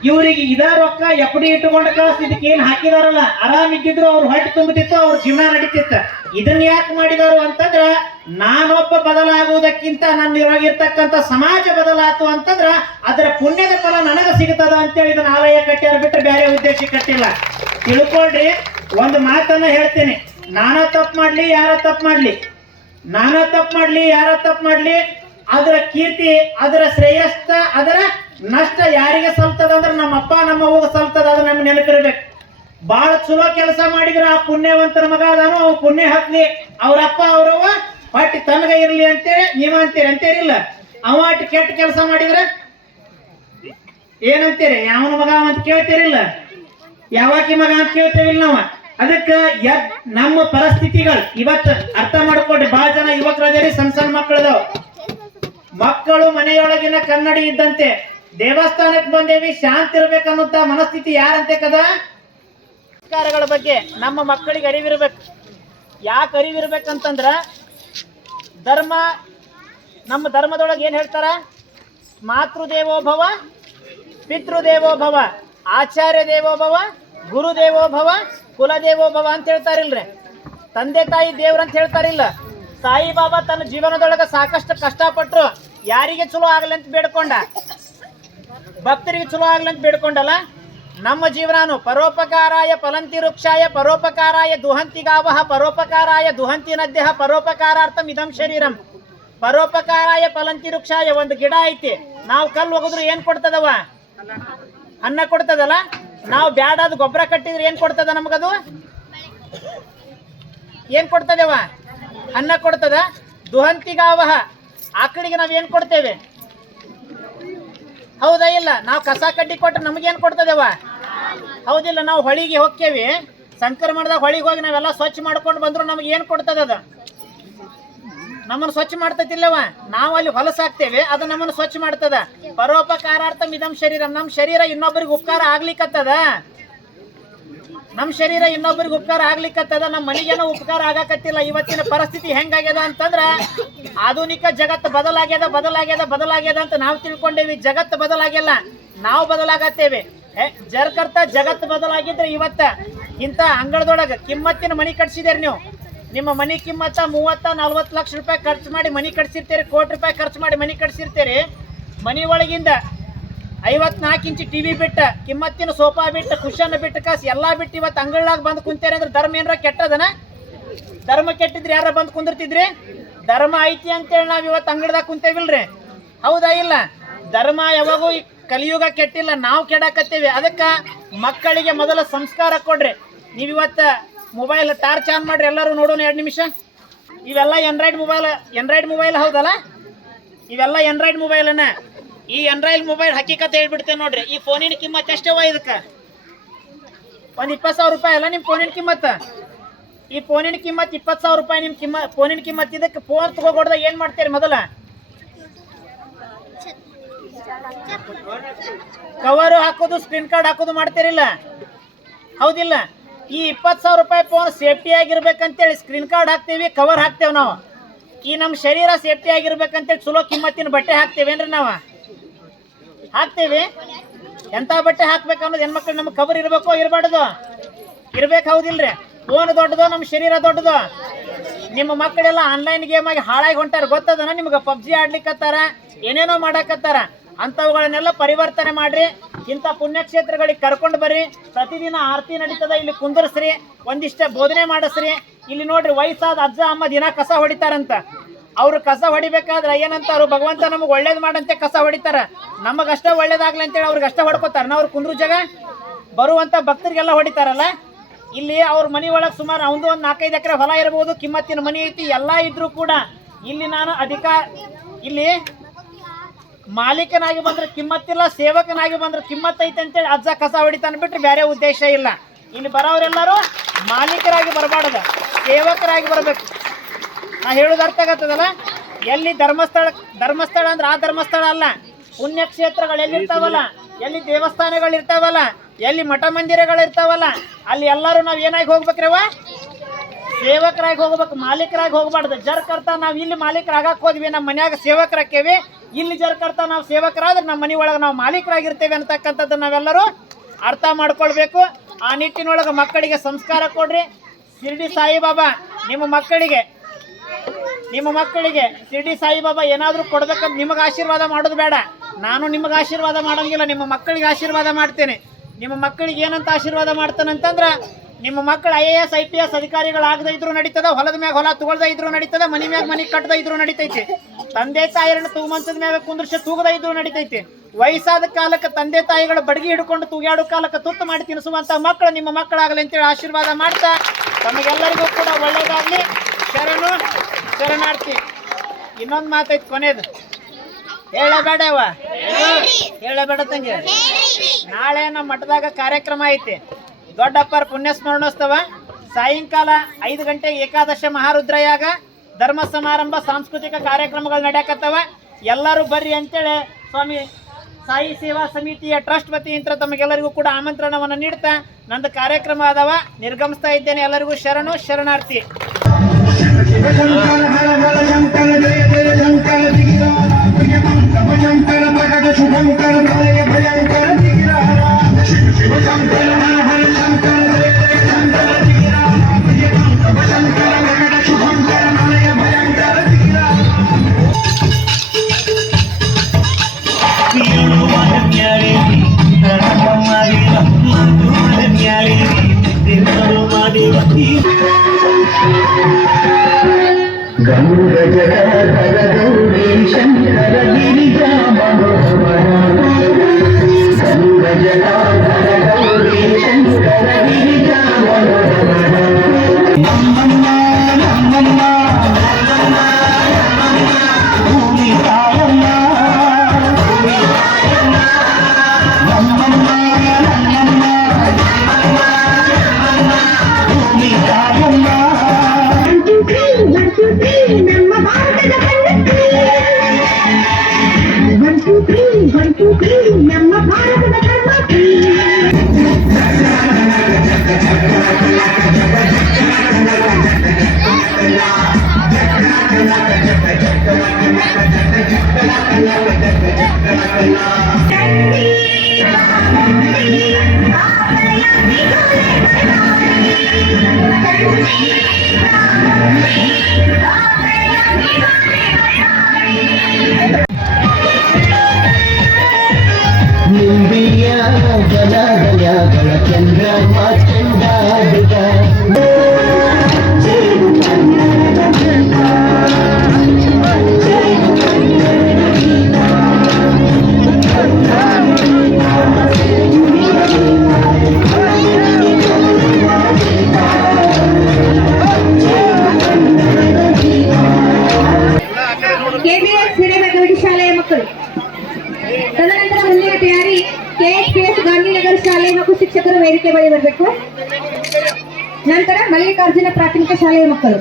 ಇವ್ರಿಗೆ ಇದ ರೊಕ್ಕ ಎಫ್ಡಿ ಇಟ್ಟುಕೊಂಡು ಕಳಿಸ್ತಿದ್ದಕ್ಕೆ ಏನ್ ಹಾಕಿದಾರಲ್ಲ, ಆರಾಮ್ ಇದ್ದಿದ್ರು ಅವ್ರು ಹೊಟ್ಟೆ ತುಂಬುತ್ತಿತ್ತು, ಅವ್ರ ಜೀವನ ನಡೀತಿತ್ತು. ಇದನ್ನ ಯಾಕೆ ಮಾಡಿದಾರು ಅಂತಂದ್ರ ನಾನೊಬ್ಬ ಬದಲಾಗುವುದಕ್ಕಿಂತ ನನ್ನಿರತಕ್ಕಂಥ ಸಮಾಜ ಬದಲಾತು ಅಂತಂದ್ರ ಅದರ ಪುಣ್ಯದ ಫಲ ನನಗ ಸಿಗುತ್ತದ ಅಂತೇಳಿ ಇದನ್ನ ಆಲಯ ಕಟ್ಟ್ಯಾರ ಬಿಟ್ಟರೆ ಬೇರೆ ಉದ್ದೇಶ ಕಟ್ಟಿಲ್ಲ. ತಿಳ್ಕೊಳ್ರಿ. ಒಂದು ಮಾತನ್ನ ಹೇಳ್ತೀನಿ: ನಾನಾ ತಪ್ಪು ಮಾಡ್ಲಿ, ಯಾರ ತಪ್ಪು ಮಾಡ್ಲಿ, ನಾನಾ ತಪ್ಪು ಮಾಡ್ಲಿ, ಯಾರ ತಪ್ಪು ಮಾಡ್ಲಿ, ಅದರ ಕೀರ್ತಿ, ಅದರ ಶ್ರೇಯಸ್ಸ, ಅದರ ನಷ್ಟ ಯಾರಿಗೆ ಸಲ್ತದ ಅಂದ್ರೆ ನಮ್ಮ ಅಪ್ಪ ನಮ್ಮ ಅವ್ವಗ ಸಲ್ತದ. ಅದು ನಮ್ಗೆ ನೆನಪಿರ್ಬೇಕು. ಬಹಳ ಚಲೋ ಕೆಲಸ ಮಾಡಿದ್ರ ಆ ಪುಣ್ಯವಂತರ ಮಗ ಅದಾನು, ಅವ್ ಪುಣ್ಯ ಹತ್ಲಿ, ಅವ್ರಪ್ಪ ಅವ್ರವ್ವ ಹೊಟ್ಟಿ ತನಗ ಇರ್ಲಿ ಅಂತೇಳಿ ನೀವ್ ಅಂತೀರಿಲ್ಲ. ಅವ ಅಟ್ ಕೆಟ್ಟ ಕೆಲಸ ಮಾಡಿದ್ರ ಏನಂತೀರಿ? ಯಾವನ ಮಗ ಅಂತ ಕೇಳ್ತೀರಿಲ್ಲ, ಯಾವಾಕಿ ಮಗ ಅಂತ ಕೇಳ್ತೇವಿಲ್ಲ ನಾವು. ಅದಕ್ಕೆ ನಮ್ಮ ಪರಿಸ್ಥಿತಿಗಳು ಇವತ್ತು ಅರ್ಥ ಮಾಡ್ಕೊಡ್ರಿ. ಬಹಳ ಜನ ಯುವಕರಾದೇರಿ, ಸಣ್ಣ ಮಕ್ಕಳದವ್. ಮಕ್ಕಳು ಮನೆಯೊಳಗಿನ ಕನ್ನಡಿ ಇದ್ದಂತೆ. ದೇವಸ್ಥಾನಕ್ಕೆ ಬಂದೇವಿ, ಶಾಂತಿ ಇರ್ಬೇಕನ್ನುತ್ತ ಮನಸ್ಥಿತಿ ಯಾರಂತೆ ಕದ? ಸಂಸ್ಕಾರಗಳ ಬಗ್ಗೆ ನಮ್ಮ ಮಕ್ಕಳಿಗೆ ಅರಿವಿರ್ಬೇಕು. ಯಾಕೆ ಅರಿವಿರ್ಬೇಕಂತಂದ್ರ ಧರ್ಮ, ನಮ್ಮ ಧರ್ಮದೊಳಗೆ ಏನ್ ಹೇಳ್ತಾರ? ಮಾತೃದೇವೋಭವ, ಪಿತೃದೇವೋಭವ, ಆಚಾರ್ಯ ದೇವೋಭವ, ಗುರುದೇವೋಭವ, ಕುಲದೇವೋಭವ ಅಂತ ಹೇಳ್ತಾರಿಲ್ರಿ. ತಂದೆ ತಾಯಿ ದೇವ್ರ ಅಂತ ಹೇಳ್ತಾರಿಲ್ಲ. ಸಾಯಿಬಾಬಾ ತನ್ನ ಜೀವನದೊಳಗ ಸಾಕಷ್ಟು ಕಷ್ಟಪಟ್ಟರು. ಯಾರಿಗೆ ಚಲೋ ಆಗ್ಲಿ ಅಂತ ಬೇಡ್ಕೊಂಡ, ಭಕ್ತರಿಗೆ ಚಲೋ ಆಗ್ಲಿ ಅಂತ ಬೇಡ್ಕೊಂಡಲ್ಲ. ನಮ್ಮ ಜೀವನಾನು ಪರೋಪಕಾರಾಯ ಫಲಂತಿ ವೃಕ್ಷಾಯ ಪರೋಪಕಾರಾಯ ದುಹಂತಿ ಗಾವಹ ಪರೋಪಕಾರಾಯ ದುಹಂತಿ ನದ್ಯಃ ಪರೋಪಕಾರಾರ್ಥಂ ಇದಂ ಶರೀರಂ. ಪರೋಪಕಾರಾಯ ಫಲಂತಿ ವೃಕ್ಷಾಯ. ಒಂದು ಗಿಡ ಐತಿ, ನಾವು ಕಲ್ಲು ಒಗದ್ರು ಏನ್ ಕೊಡ್ತದವ? ಅನ್ನ ಕೊಡ್ತದಲ್ಲ. ನಾವು ಬ್ಯಾಡಾದ ಗೊಬ್ಬರ ಕಟ್ಟಿದ್ರೆ ಏನ್ ಕೊಡ್ತದ ನಮಗದು? ಏನ್ ಕೊಡ್ತದೇವ? ಅನ್ನ ಕೊಡ್ತದ. ದುಹಂತಿ ಗಾವಹ, ಆಕಳಿಗೆ ನಾವ್ ಏನ್ ಕೊಡ್ತೇವೆ? ಹೌದಾ ಇಲ್ಲ? ನಾವು ಕಸ ಕಡ್ಡಿ ಕೊಟ್ರೆ ನಮಗೇನ್ ಕೊಡ್ತದೇವ? ಹೌದಿಲ್ಲ? ನಾವು ಹೊಳಿಗೆ ಹೋಗ್ತೇವಿ, ಸಂಕ್ರಮಣದಾಗ ಹೊಳಿಗೆ ಹೋಗಿ ನಾವೆಲ್ಲ ಸ್ವಚ್ಛ ಮಾಡ್ಕೊಂಡು ಬಂದ್ರು ನಮ್ಗೆ ಏನ್ ಕೊಡ್ತದ? ನಮ್ಮನ್ನು ಸ್ವಚ್ಛ ಮಾಡ್ತತಿಲ್ಲವ. ನಾವು ಅಲ್ಲಿ ಹೊಲಸಾಕ್ತೇವೆ, ಅದು ನಮ್ಮನ್ನು ಸ್ವಚ್ಛ ಮಾಡ್ತದ. ಪರೋಪಕಾರಾರ್ಥಂ ಇದಂ ಶರೀರಂ. ನಮ್ಮ ಶರೀರ ಇನ್ನೊಬ್ಬರಿಗೆ ಉಪಕಾರ ಆಗ್ಲಿಕ್ಕತ್ತದ. ನಮ್ಮ ಶರೀರ ಇನ್ನೊಬ್ಬರಿಗೆ ಉಪಕಾರ ಆಗ್ಲಿಕ್ಕತ್ತದ. ನಮ್ಮ ಮನೆಗೇನೋ ಉಪಕಾರ ಆಗಾಕತ್ತಿಲ್ಲ. ಇವತ್ತಿನ ಪರಿಸ್ಥಿತಿ ಹೆಂಗಾಗ್ಯದ ಅಂತಂದ್ರ ಆಧುನಿಕ ಜಗತ್ತು ಬದಲಾಗ್ಯದ ಅಂತ ನಾವು ತಿಳ್ಕೊಂಡೇವಿ. ಜಗತ್ತು ಬದಲಾಗ್ಯಲ್ಲ, ನಾವು ಬದಲಾಗತ್ತೇವೆ. ಜರ್ಕರ್ತ ಜಗತ್ತು ಬದಲಾಗಿದ್ರೆ ಇವತ್ತ ಇಂಥ ಅಂಗಳದೊಳಗೆ ಕಿಮ್ಮತ್ತಿನ ಮನಿ ಕಟ್ಸಿದೇರಿ ನೀವು. ನಿಮ್ಮ ಮನಿ ಕಿಮ್ಮತ್ತ 30-40 ಲಕ್ಷ ರೂಪಾಯಿ ಖರ್ಚು ಮಾಡಿ ಮನಿ ಕಟ್ಸಿರ್ತೀರಿ, ಕೋಟಿ ರೂಪಾಯಿ ಖರ್ಚು ಮಾಡಿ ಮನಿ ಕಟ್ಸಿರ್ತೀರಿ. ಮನಿ ಒಳಗಿಂದ 54 ಇಂಚ್ ಟಿವಿ ಬಿಟ್ಟ, ಕಿಮ್ಮತ್ತಿನ ಸೋಫಾ ಬಿಟ್ಟು, ಕುಶನ್ ಬಿಟ್ಟು, ಕಾಸು ಎಲ್ಲಾ ಬಿಟ್ಟು ಇವತ್ತು ಅಂಗಳಾಗ ಬಂದು ಕುಂತೇರಿ ಅಂದ್ರೆ ಧರ್ಮ ಏನಾರ ಕೆಟ್ಟದನ? ಧರ್ಮ ಕೆಟ್ಟಿದ್ರೆ ಯಾರ ಬಂದು ಕುಂದಿರ್ತಿದ್ರಿ? ಧರ್ಮ ಐತಿ ಅಂತೇಳಿ ನಾವ್ ಇವತ್ತು ಅಂಗಳದಾಗ ಕುಂತೇವಿಲ್ರಿ. ಹೌದಾ ಇಲ್ಲ? ಧರ್ಮ ಯಾವಾಗೂ ಕಲಿಯುಗ ಕೆಟ್ಟಿಲ್ಲ, ನಾವು ಕೆಡಕತ್ತೇವಿ. ಅದಕ್ಕೆ ಮಕ್ಕಳಿಗೆ ಮೊದಲ ಸಂಸ್ಕಾರ ಕೊಡ್ರಿ. ನೀವು ಇವತ್ತು ಮೊಬೈಲ್ ಟಾರ್ಚ್ ಆನ್ ಮಾಡ್ರಿ ಎಲ್ಲರೂ ನೋಡೋಣ 2 ನಿಮಿಷ. ಇವೆಲ್ಲ ಆಂಡ್ರಾಯ್ಡ್ ಮೊಬೈಲ್ ಹೌದಲ್ಲ, ಇವೆಲ್ಲ ಆಂಡ್ರಾಯ್ಡ್ ಮೊಬೈಲನ್ನ. ಈ ಆಂಡ್ರಾಯ್ಡ್ ಮೊಬೈಲ್ ಹಕ್ಕಿಕತೆ ಹೇಳ್ಬಿಡ್ತೇನೆ ನೋಡ್ರಿ. ಈ ಫೋನಿನ ಕಿಮ್ಮತ್ತು ಎಷ್ಟವ? ಇದಕ್ಕೆ ಒಂದು 20,000 ರೂಪಾಯಿ ಅಲ್ಲ ನಿಮ್ಮ ಫೋನಿನ ಕಿಮ್ಮತ್ತು. ಈ ಫೋನಿನ ಕಿಮ್ಮತ್ತು 20,000 ರೂಪಾಯಿ. ನಿಮ್ಮ ಫೋನಿನ ಕಿಮ್ಮತ್ತು. ಇದಕ್ಕೆ ಫೋನ್ ತಗೋದಾಗ ಏನು ಮಾಡ್ತೀರಿ? ಮೊದಲ ಕವರು ಹಾಕೋದು, ಸ್ಕ್ರೀನ್ ಕಾರ್ಡ್ ಹಾಕೋದು ಮಾಡ್ತೀರಿಲ್ಲ, ಹೌದಿಲ್ಲ? ಈ 20,000 ರೂಪಾಯಿ ಫೋನ್ ಸೇಫ್ಟಿ ಆಗಿರ್ಬೇಕಂತೇಳಿ ಸ್ಕ್ರೀನ್ ಕಾರ್ಡ್ ಹಾಕ್ತೀವಿ, ಕವರ್ ಹಾಕ್ತೇವೆ ನಾವು. ಈ ನಮ್ಮ ಶರೀರ ಸೇಫ್ಟಿ ಆಗಿರ್ಬೇಕಂತೇಳಿ ಚಲೋ ಕಿಮ್ಮತ್ತಿನ ಬಟ್ಟೆ ಹಾಕ್ತೇವೇನ್ರಿ ನಾವು? ಹಾಕ್ತೇವೆ. ಎಂಥ ಬಟ್ಟೆ ಹಾಕ್ಬೇಕು ಅನ್ನೋದು ಹೆಣ್ಮಕ್ಳು ನಮ್ಗೆ ಕವರ್ ಇರಬೇಕೋ ಇರಬಾರ್ದು? ಇರ್ಬೇಕು, ಹೌದಿಲ್ರಿ? ಫೋನ್ ದೊಡ್ಡದು, ನಮ್ಮ ಶರೀರ ದೊಡ್ಡದು. ನಿಮ್ಮ ಮಕ್ಕಳೆಲ್ಲ ಆನ್ಲೈನ್ ಗೇಮ್ ಆಗಿ ಹಾಳಾಗಿ ಹೊಂಟಾರ, ಗೊತ್ತದನ ನಿಮ್ಗೆ? ಪಬ್ಜಿ ಆಡ್ಲಿಕ್ಕತ್ತಾರ, ಏನೇನೋ ಮಾಡಕತ್ತಾರ. ಅಂಥವುಗಳನ್ನೆಲ್ಲ ಪರಿವರ್ತನೆ ಮಾಡ್ರಿ. ಇಂಥ ಪುಣ್ಯಕ್ಷೇತ್ರಗಳಿಗೆ ಕರ್ಕೊಂಡು ಬರ್ರಿ. ಪ್ರತಿದಿನ ಆರತಿ ನಡೀತದ, ಇಲ್ಲಿ ಕುಂದರ್ಸ್ರಿ, ಒಂದಿಷ್ಟ ಬೋಧನೆ ಮಾಡಿಸ್ರಿ. ಇಲ್ಲಿ ನೋಡ್ರಿ, ವಯಸ್ಸಾದ ಅಜ್ಜ ಅಮ್ಮ ದಿನ ಕಸ ಹೊಡಿತಾರಂತ. ಅವ್ರು ಕಸ ಹೊಡಿಬೇಕಾದ್ರೆ ಏನಂತಾರು? ಭಗವಂತ ನಮಗೆ ಒಳ್ಳೇದು ಮಾಡಂತೆ ಕಸ ಹೊಡಿತಾರ. ನಮಗಷ್ಟ ಒಳ್ಳೇದಾಗ್ಲಿ ಅಂತೇಳಿ ಅವ್ರಿಗೆ ಅಷ್ಟ ಹೊಡ್ಕೋತಾರ. ಅವ್ರು ಕುಂದ್ರು ಜಾಗ ಬರುವಂಥ ಭಕ್ತರಿಗೆಲ್ಲ ಹೊಡಿತಾರಲ್ಲ. ಇಲ್ಲಿ ಅವ್ರ ಮನೆ ಒಳಗೆ ಸುಮಾರು ಒಂದು 4-5 ಎಕರೆ ಹೊಲ ಇರ್ಬೋದು, ಕಿಮ್ಮತ್ತಿನ ಮನೆ ಐತಿ, ಎಲ್ಲ ಇದ್ರೂ ಕೂಡ ಇಲ್ಲಿ ನಾನು ಇಲ್ಲಿ ಮಾಲೀಕನಾಗಿ ಬಂದ್ರೆ ಕಿಮ್ಮತ್ತಿಲ್ಲ, ಸೇವಕನಾಗಿ ಬಂದ್ರೆ ಕಿಮ್ಮತ್ತೈತೆ ಅಂತೇಳಿ ಅಜ್ಜ ಕಸ ಹೊಡಿತಾನೆ ಬಿಟ್ರೆ ಬೇರೆ ಉದ್ದೇಶ ಇಲ್ಲ. ಇಲ್ಲಿ ಬರೋರೆಲ್ಲರೂ ಮಾಲೀಕರಾಗಿ ಬರಬಾರ್ದು, ಸೇವಕರಾಗಿ ಬರಬೇಕು. ನಾ ಹೇಳೋದು ಅರ್ಥ ಆಗತ್ತದಲ್ಲ? ಎಲ್ಲಿ ಧರ್ಮಸ್ಥಳ ಅಂದ್ರೆ ಆ ಧರ್ಮಸ್ಥಳ ಅಲ್ಲ. ಪುಣ್ಯಕ್ಷೇತ್ರಗಳು ಎಲ್ಲಿರ್ತಾವಲ್ಲ, ಎಲ್ಲಿ ದೇವಸ್ಥಾನಗಳಿರ್ತಾವಲ್ಲ, ಎಲ್ಲಿ ಮಠ ಮಂದಿರಗಳಿರ್ತಾವಲ್ಲ, ಅಲ್ಲಿ ಎಲ್ಲರೂ ನಾವು ಏನಾಗಿ ಹೋಗ್ಬೇಕ್ರವ? ಸೇವಕರಾಗಿ ಹೋಗ್ಬೇಕು, ಮಾಲೀಕರಾಗಿ ಹೋಗ್ಬಾರ್ದು. ಜರ್ಕರ್ತ ನಾವು ಇಲ್ಲಿ ಮಾಲೀಕರಾಗಕ್ಕೆ ಹೋದ್ವಿ, ನಮ್ಮ ಮನ್ಯಾಗ ಸೇವಕರಾಕೇವಿ. ಇಲ್ಲಿ ಜರ್ಕರ್ತ ನಾವು ಸೇವಕರಾದ್ರೆ ನಮ್ಮ ಮನೆ ಒಳಗೆ ನಾವು ಮಾಲೀಕರಾಗಿರ್ತೇವೆ ಅಂತಕ್ಕಂಥದ್ದು ನಾವೆಲ್ಲರೂ ಅರ್ಥ ಮಾಡ್ಕೊಳ್ಬೇಕು. ಆ ನಿಟ್ಟಿನೊಳಗೆ ಮಕ್ಕಳಿಗೆ ಸಂಸ್ಕಾರ ಕೊಡ್ರಿ. ಶಿರ್ಡಿ ಸಾಯಿಬಾಬಾ ನಿಮ್ಮ ಮಕ್ಕಳಿಗೆ ಶಿರ್ಡಿ ಸಾಯಿಬಾಬಾ ಏನಾದರೂ ಕೊಡ್ಬೇಕಂತ ನಿಮಗೆ ಆಶೀರ್ವಾದ ಮಾಡೋದು ಬೇಡ. ನಾನು ನಿಮಗೆ ಆಶೀರ್ವಾದ ಮಾಡೋಂಗಿಲ್ಲ, ನಿಮ್ಮ ಮಕ್ಕಳಿಗೆ ಆಶೀರ್ವಾದ ಮಾಡ್ತೇನೆ. ನಿಮ್ಮ ಮಕ್ಕಳಿಗೆ ಏನಂತ ಆಶೀರ್ವಾದ ಮಾಡ್ತಾನಂತಂದ್ರೆ, ನಿಮ್ಮ ಮಕ್ಕಳು IAS IPS ಅಧಿಕಾರಿಗಳಾಗದೇ ಇದ್ರು ನಡೀತದ, ಹೊಲದ ಮ್ಯಾಗ ಹೊಲ ತಗೊಳ್ದ ಇದ್ರು ನಡೀತದ, ಮನೆ ಮ್ಯಾಗ ಮನೆ ಕಟ್ಟದ ಇದ್ರು ನಡೀತೈತಿ, ತಂದೆ ತಾಯಿಯರನ್ನು ತೂಮಂಚದ ಮ್ಯಾಗ ಕುಂದ್ರಿಸಿ ತೂಗದ ಇದ್ರು ನಡೀತೈತಿ. ವಯಸ್ಸಾದ ಕಾಲಕ್ಕೆ ತಂದೆ ತಾಯಿಗಳ ಬಡಗಿ ಹಿಡ್ಕೊಂಡು ತೂಗ್ಯಾಡೋ ಕಾಲಕ್ಕೆ ತುತ್ತು ಮಾಡಿ ತಿನ್ನಿಸುವಂಥ ಮಕ್ಕಳು ನಿಮ್ಮ ಮಕ್ಕಳಾಗಲಿ ಅಂತೇಳಿ ಆಶೀರ್ವಾದ ಮಾಡ್ತಾ ತಮಗೆಲ್ಲರಿಗೂ ಕೂಡ ಒಳ್ಳೇದಾಗಲಿ. ಶರಣಾರ್ಥಿ. ಇನ್ನೊಂದು ಮಾತೈತಿ ಕೊನೆಯದು, ಹೇಳಬೇಡವ, ಹೇಳಬೇಡ ತಂಗಿ. ನಾಳೆ ನಮ್ಮ ಮಠದಾಗ ಕಾರ್ಯಕ್ರಮ ಐತಿ, ದೊಡ್ಡಪ್ಪರ ಪುಣ್ಯಸ್ಮರಣೋತ್ಸವ. ಸಾಯಂಕಾಲ 5 ಗಂಟೆಗೆ ಏಕಾದಶ ಮಹಾರುದ್ರಯಾಗ, ಧರ್ಮ ಸಮಾರಂಭ, ಸಾಂಸ್ಕೃತಿಕ ಕಾರ್ಯಕ್ರಮಗಳು ನಡೆಯಕತ್ತವ. ಎಲ್ಲರೂ ಬರ್ರಿ ಅಂತೇಳಿ ಸ್ವಾಮಿ ಸಾಯಿ ಸೇವಾ ಸಮಿತಿಯ ಟ್ರಸ್ಟ್ ವತಿಯಿಂದ ತಮಗೆಲ್ಲರಿಗೂ ಕೂಡ ಆಮಂತ್ರಣವನ್ನು ನೀಡ್ತಾ ನಂದು ಕಾರ್ಯಕ್ರಮ ಅದಾವ, ನಿರ್ಗಮಿಸ್ತಾ ಇದ್ದೇನೆ. ಎಲ್ಲರಿಗೂ ಶರಣಾರ್ಥಿ. ಗಂಗಜಟಾಧರ ಗೌರಿ ಶಂಕರ ಗಿರಿಜಾ ಮನೋಹರ, ಗಂಗಜಟಾಧರ ಗೌರಿ ಶಂಕರ ಗಿರಿಜಾ ಮನೋಹರ. ನಮ್ಮಮ್ಮ ನಮ್ಮಮ್ಮ ಭೂಮಿ ತಾಯಮ್ಮ, ನಮ್ಮಮ್ಮ ನಮ್ಮಮ್ಮ ಭೂಮಿ ತಾಯಮ್ಮ. ನಮ್ಮ ಭಾರತದ ಕನ್ನಡಿ, 1 2 3 ನಮ್ಮ ಭಾರತದ ಕನ್ನಡಿ. ನಿಂಬಿಯ ಬಲಗಲಗಳ ಚಂದ್ರಮ ಚಂಡಾಡಿಗ, ನಂತರ ಮಲ್ಲಿಕಾರ್ಜುನ ಪ್ರಾಥಮಿಕ ಶಾಲೆಯ ಮಕ್ಕಳು.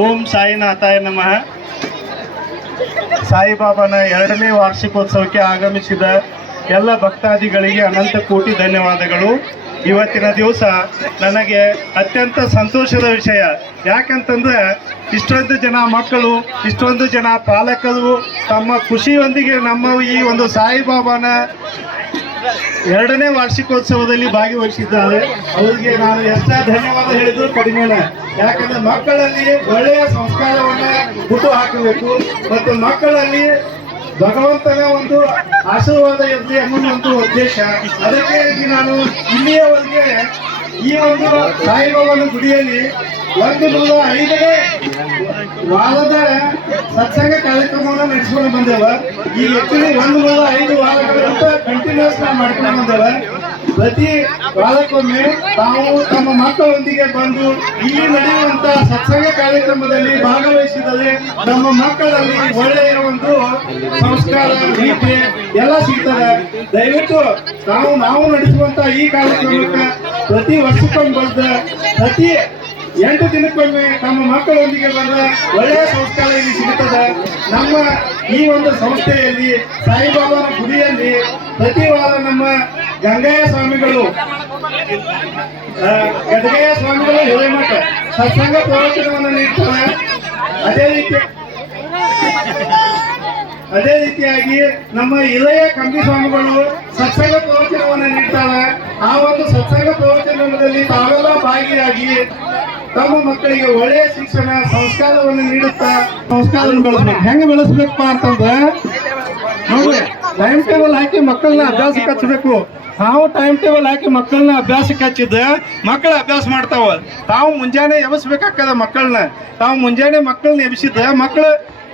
ಓಂ ಸಾಯಿನಾಥಾಯ ನಮಃ. ಸಾಯಿಬಾಬಾನ 2ನೇ ವಾರ್ಷಿಕೋತ್ಸವಕ್ಕೆ ಆಗಮಿಸಿದ ಎಲ್ಲ ಭಕ್ತಾದಿಗಳಿಗೆ ಅನಂತ ಕೋಟಿ ಧನ್ಯವಾದಗಳು. ಇವತ್ತಿನ ದಿವಸ ನನಗೆ ಅತ್ಯಂತ ಸಂತೋಷದ ವಿಷಯ. ಯಾಕಂತಂದ್ರೆ ಇಷ್ಟೊಂದು ಜನ ಮಕ್ಕಳು, ಇಷ್ಟೊಂದು ಜನ ಪಾಲಕರು ತಮ್ಮ ಖುಷಿಯೊಂದಿಗೆ ನಮ್ಮ ಈ ಒಂದು ಸಾಯಿಬಾಬಾನ 2ನೇ ವಾರ್ಷಿಕೋತ್ಸವದಲ್ಲಿ ಭಾಗವಹಿಸಿದ್ದಾರೆ. ಅವರಿಗೆ ನಾನು ಎಷ್ಟೇ ಧನ್ಯವಾದ ಹೇಳಿದ್ರು ಕಡಿಮೆನೆ. ಯಾಕಂದ್ರೆ ಮಕ್ಕಳಲ್ಲಿ ಒಳ್ಳೆಯ ಸಂಸ್ಕಾರವನ್ನ ಹುಟ್ಟು ಹಾಕಬೇಕು ಮತ್ತು ಮಕ್ಕಳಲ್ಲಿ ಭಗವಂತನ ಒಂದು ಆಶೀರ್ವಾದ ಇರಲಿ ಅನ್ನೋ ಒಂದು ಉದ್ದೇಶ. ಅದಕ್ಕೆ ನಾನು ಇಲ್ಲಿಯವರೆಗೆ ಈ ಒಂದು ಸಾಯಿಬಾಬಾನ ಗುಡಿಯಲ್ಲಿ 105ನೇ ವಾರದ ಸತ್ಸಂಗ ಕಾರ್ಯಕ್ರಮವನ್ನು ನಡೆಸ್ಕೊಂಡು ಬಂದೇವ. ಈ ಆಕ್ಚುಲಿ 105 ವಾರಗಳಿಂದ ಕಂಟಿನ್ಯೂಸ್ ನಾವು ಮಾಡ್ಕೊಂಡು ಬಂದೇವ. ಪ್ರತಿ ವಾರಕ್ಕೊಮ್ಮೆ ತಾವು ತಮ್ಮ ಮಕ್ಕಳೊಂದಿಗೆ ಬಂದು ಈ ನಡೆಯುವಂತ ಸತ್ಸಂಗ ಕಾರ್ಯಕ್ರಮದಲ್ಲಿ ಭಾಗವಹಿಸಿದರೆ ನಮ್ಮ ಮಕ್ಕಳಲ್ಲಿ ಒಳ್ಳೆಯ ಒಂದು ಸಂಸ್ಕಾರ ರೀತಿ ಎಲ್ಲ ಸಿಗ್ತದೆ. ದಯವಿಟ್ಟು ನಾವು ನಡೆಸುವಂತ ಈ ಕಾರ್ಯಕ್ರಮಕ್ಕೆ ಪ್ರತಿ ವರ್ಷಕ್ಕೊಮ್ಮೆ ಬಂದ, ಪ್ರತಿ 8 ದಿನಕ್ಕೊಮ್ಮೆ ತಮ್ಮ ಮಕ್ಕಳೊಂದಿಗೆ ಬಂದ ಒಳ್ಳೆಯ ಸಂಸ್ಕಾರ ಇಲ್ಲಿ ಸಿಗುತ್ತದೆ. ನಮ್ಮ ಈ ಒಂದು ಸಂಸ್ಥೆಯಲ್ಲಿ ಸಾಯಿಬಾಬಾನ ಗುಡಿಯಲ್ಲಿ ಪ್ರತಿ ವಾರ ನಮ್ಮ ಗಂಗಯ್ಯ ಸ್ವಾಮಿಗಳು ಹಿರೇಮಠ ಸತ್ಸಂಗ ಪ್ರವಚನವನ್ನು ನೀಡ್ತಾರೆ. ಅದೇ ರೀತಿಯಾಗಿ ನಮ್ಮ ಇಳೆಯ ಕಂಬಿ ಸ್ವಾಮಿಗಳು ಸತ್ಸಂಗ ಪ್ರವಚನವನ್ನು ನೀಡ್ತಾರೆ. ಆ ಒಂದು ಸತ್ಸಂಗ ಪ್ರವಚನದಲ್ಲಿ ತಾವೆಲ್ಲ ಭಾಗಿಯಾಗಿ ತಮ್ಮ ಮಕ್ಕಳಿಗೆ ಒಳ್ಳೆಯ ಶಿಕ್ಷಣ ಸಂಸ್ಕಾರವನ್ನು ನೀಡುತ್ತಾ ಸಂಸ್ಕಾರವನ್ನು ಬೆಳೆಸ್ಬೇಕು. ಹೆಂಗೆ ಬೆಳೆಸ್ಬೇಕಪ್ಪ ಅಂತಂದ್ರೆ ನೋಡಿ, ಟೈಮ್ ಟೇಬಲ್ ಹಾಕಿ ಮಕ್ಕಳನ್ನ ಅಭ್ಯಾಸಕ್ಕೆ ಹಚ್ಚಬೇಕು. ನಾವು ಟೈಮ್ ಟೇಬಲ್ ಹಾಕಿ ಮಕ್ಕಳನ್ನ ಅಭ್ಯಾಸಕ್ಕೆ ಹಚ್ಚಿದ್ರೆ ಮಕ್ಕಳು ಅಭ್ಯಾಸ ಮಾಡ್ತಾವ. ತಾವು ಮುಂಜಾನೆ ಎಬ್ಬಿಸ್ಬೇಕಾಗ್ತದ ಮಕ್ಕಳನ್ನ. ತಾವು ಮುಂಜಾನೆ ಮಕ್ಕಳನ್ನ ಎಬ್ಬಿಸಿದ್ರೆ ಮಕ್ಕಳು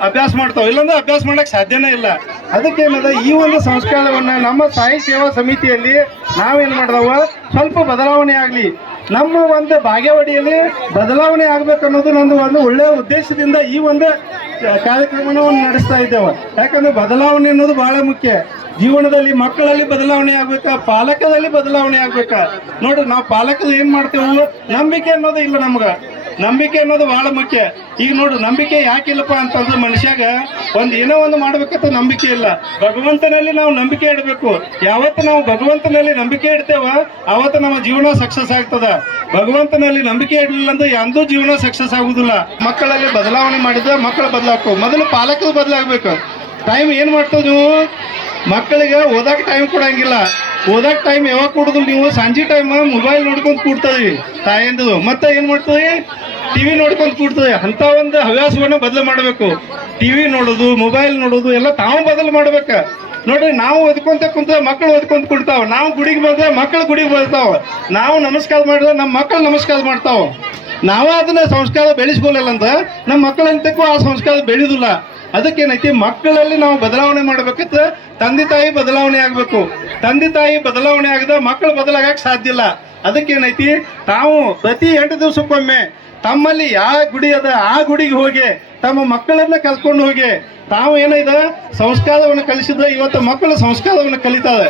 ಅಭ್ಯಾಸ ಮಾಡ್ತಾವೆ, ಇಲ್ಲಾಂದ್ರೆ ಅಭ್ಯಾಸ ಮಾಡಕ್ಕೆ ಸಾಧ್ಯನೇ ಇಲ್ಲ. ಅದಕ್ಕೇನದ ಈ ಒಂದು ಸಂಸ್ಕಾರವನ್ನ ನಮ್ಮ ಸಾಯಿ ಸೇವಾ ಸಮಿತಿಯಲ್ಲಿ ನಾವೇನು ಮಾಡಿದವ ಸ್ವಲ್ಪ ಬದಲಾವಣೆ ಆಗಲಿ, ನಮ್ಮ ಒಂದು ಬಾಗೇವಾಡಿಯಲ್ಲಿ ಬದಲಾವಣೆ ಆಗ್ಬೇಕು ಅನ್ನೋದು ನಂದು ಒಂದು ಒಳ್ಳೆಯ ಉದ್ದೇಶದಿಂದ ಈ ಒಂದು ಕಾರ್ಯಕ್ರಮವನ್ನು ನಡೆಸ್ತಾ ಇದ್ದೇವೆ. ಯಾಕಂದ್ರೆ ಬದಲಾವಣೆ ಅನ್ನೋದು ಬಹಳ ಮುಖ್ಯ ಜೀವನದಲ್ಲಿ. ಮಕ್ಕಳಲ್ಲಿ ಬದಲಾವಣೆ ಆಗ್ಬೇಕಾ, ಪಾಲಕದಲ್ಲಿ ಬದಲಾವಣೆ ಆಗ್ಬೇಕಾ. ನೋಡ್ರಿ, ನಾವು ಪಾಲಕರು ಏನ್ ಮಾಡ್ತೇವೆ, ನಂಬಿಕೆ ಅನ್ನೋದು ಇಲ್ಲ ನಮ್ಗ. ನಂಬಿಕೆ ಅನ್ನೋದು ಬಹಳ ಮುಖ್ಯ. ಈಗ ನೋಡು, ನಂಬಿಕೆ ಯಾಕಿಲ್ಲಪ್ಪ ಅಂತಂದ್ರೆ ಮನುಷ್ಯಾಗ ಏನೋ ಒಂದು ಮಾಡ್ಬೇಕಂತ ನಂಬಿಕೆ ಇಲ್ಲ. ಭಗವಂತನಲ್ಲಿ ನಾವು ನಂಬಿಕೆ ಇಡಬೇಕು. ಯಾವತ್ತು ನಾವು ಭಗವಂತನಲ್ಲಿ ನಂಬಿಕೆ ಇಡ್ತೇವ ಅವತ್ತು ನಮ್ಮ ಜೀವನ ಸಕ್ಸಸ್ ಆಗ್ತದ. ಭಗವಂತನಲ್ಲಿ ನಂಬಿಕೆ ಇಡಲಿಲ್ಲ ಅಂದ್ರೆ ಎಂದೂ ಜೀವನ ಸಕ್ಸಸ್ ಆಗುದಿಲ್ಲ. ಮಕ್ಕಳಲ್ಲಿ ಬದಲಾವಣೆ ಮಾಡಿದ್ರೆ ಮಕ್ಕಳು ಬದಲಾಗ್ತವೆ. ಮೊದಲು ಪಾಲಕರು ಬದಲಾಗಬೇಕು. ಟೈಮ್ ಏನ್ ಮಾಡ್ತೇವೆ ನೀವು, ಮಕ್ಕಳಿಗೆ ಓದಕ್ಕೆ ಟೈಮ್ ಕೊಡಂಗಿಲ್ಲ. ಓದಕ್ಕೆ ಟೈಮ್ ಯಾವಾಗ ಕೊಡೋದು ನೀವು, ಸಂಜೆ ಟೈಮ್ ಮೊಬೈಲ್ ನೋಡ್ಕೊಂಡು ಕೂಡ್ತದ್ವಿ ತಾಯಂದು. ಮತ್ತೆ ಏನ್ ಮಾಡ್ತದೆ, ಟಿವಿ ನೋಡ್ಕೊಂಡು ಕೂಡ್ತದೆ. ಅಂತ ಒಂದು ಹವ್ಯಾಸವನ್ನು ಬದಲು ಮಾಡಬೇಕು. ಟಿವಿ ನೋಡೋದು, ಮೊಬೈಲ್ ನೋಡೋದು ಎಲ್ಲ ತಾವು ಬದಲು ಮಾಡ್ಬೇಕ. ನೋಡ್ರಿ, ನಾವು ಓದ್ಕೊಂತ ಕುಂತ ಮಕ್ಕಳು ಓದ್ಕೊಂತ ಕೊಡ್ತಾವ. ನಾವು ಗುಡಿಗೆ ಬಂದ್ರೆ ಮಕ್ಕಳು ಗುಡಿಗೆ ಬರ್ತಾವ. ನಾವು ನಮಸ್ಕಾರ ಮಾಡಿದ್ರೆ ನಮ್ಮ ಮಕ್ಕಳು ನಮಸ್ಕಾರ ಮಾಡ್ತಾವ. ನಾವ ಅದನ್ನ ಸಂಸ್ಕಾರ ಬೆಳೆಸ್ಕೊಳ್ಳಲ್ಲ ಅಂತ ನಮ್ಮ ಮಕ್ಕಳಂತಕ್ಕೂ ಆ ಸಂಸ್ಕಾರ ಬೆಳೆಯುದಿಲ್ಲ. ಅದಕ್ಕೇನೈತಿ, ಮಕ್ಕಳಲ್ಲಿ ನಾವು ಬದಲಾವಣೆ ಮಾಡ್ಬೇಕಂತ ತಂದೆ ತಾಯಿ ಬದಲಾವಣೆ ಆಗ್ಬೇಕು. ತಂದೆ ತಾಯಿ ಬದಲಾವಣೆ ಆಗದ ಮಕ್ಕಳು ಬದಲಾಗಕ್ಕೆ ಸಾಧ್ಯ ಇಲ್ಲ. ಅದಕ್ಕೇನೈತಿ, ತಾವು ಪ್ರತಿ 8 ದಿವಸಕ್ಕೊಮ್ಮೆ ತಮ್ಮಲ್ಲಿ ಯಾವ ಗುಡಿ ಅದ ಆ ಗುಡಿಗೆ ಹೋಗಿ ತಮ್ಮ ಮಕ್ಕಳನ್ನ ಕಲ್ತ್ಕೊಂಡು ಹೋಗಿ ತಾವು ಏನಿದೆ ಸಂಸ್ಕಾರವನ್ನು ಕಲಿಸಿದ್ರೆ ಇವತ್ತು ಮಕ್ಕಳು ಸಂಸ್ಕಾರವನ್ನು ಕಲಿತಾರೆ.